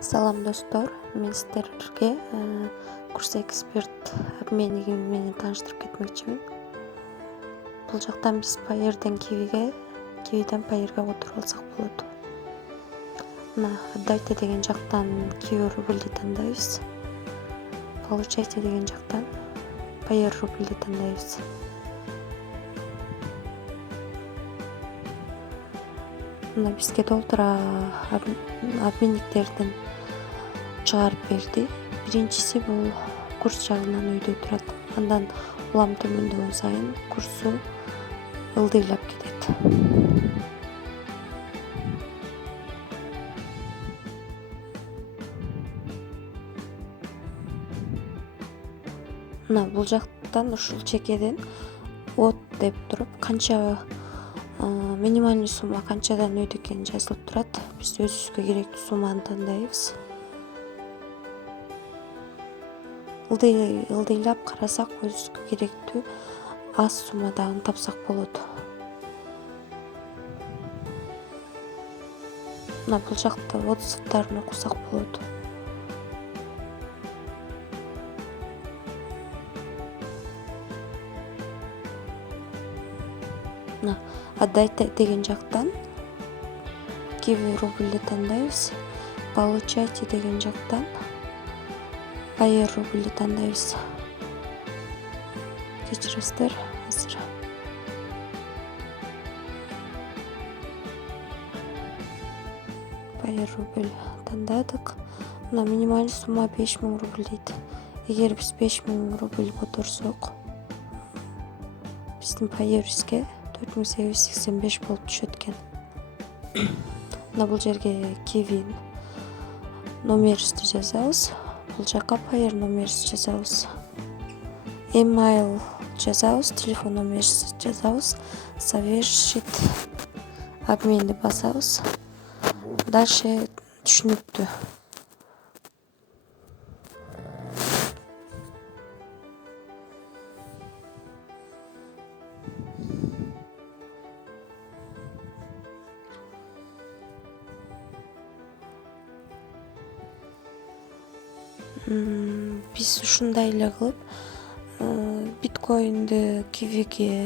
Салам достор, мен сиздерге курс эксперт обменниги менен тааныштырып кетмекчимин. Бул жактан биз Payeer'ден Kiwi'ге, Kiwi'ден Payeer'ге отуруп алсак болот. Мына отдайте деген жактан Kiwi рубльди тандайбыз. Получайте деген жактан Payeer рубльди тандайбыз. Мына бизге толтура обменниктерден чыгарып берди. Биринчиси бул курс жагынан өйдө турат. Андан улам төмөндөгөн сайын курсу ылдыйлап кетет. Мына бул жактан ушул чекеден от деп туруп канча минимальный сумма канчадан өйдө экени жазылып турат. Биз өзүбүзгө керектүү сумманы тандайбыз. Ылдыйлап карасак өзүбүзгө керектүү аз суммадагын тапсак болот. Мына бул жакта отзывдарын окусак болот. Мына отдайте деген жактан Kiwi рубльди тандайбыз. Получайте деген жактан Payeer рубльди тандайбыз. Кечиресиздер, азыр Payeer рубль тандадык. Мына минималдуу сумма 5000 рубль дейт. Эгер биз 5000 рубль которсок, биздин Payeer'ибизге 4885 болуп түшөт экен. Мына бул жерге Kiwi номерибизди жазабыз. Бул жакка Payeer номерибизди жазабыз. Email жазабыз, телефон номерибизди жазабыз. Совершить обменди басабыз. Дальше түшүнүктүү. Биз ушундай эле кылып биткоинди Kiwi'ге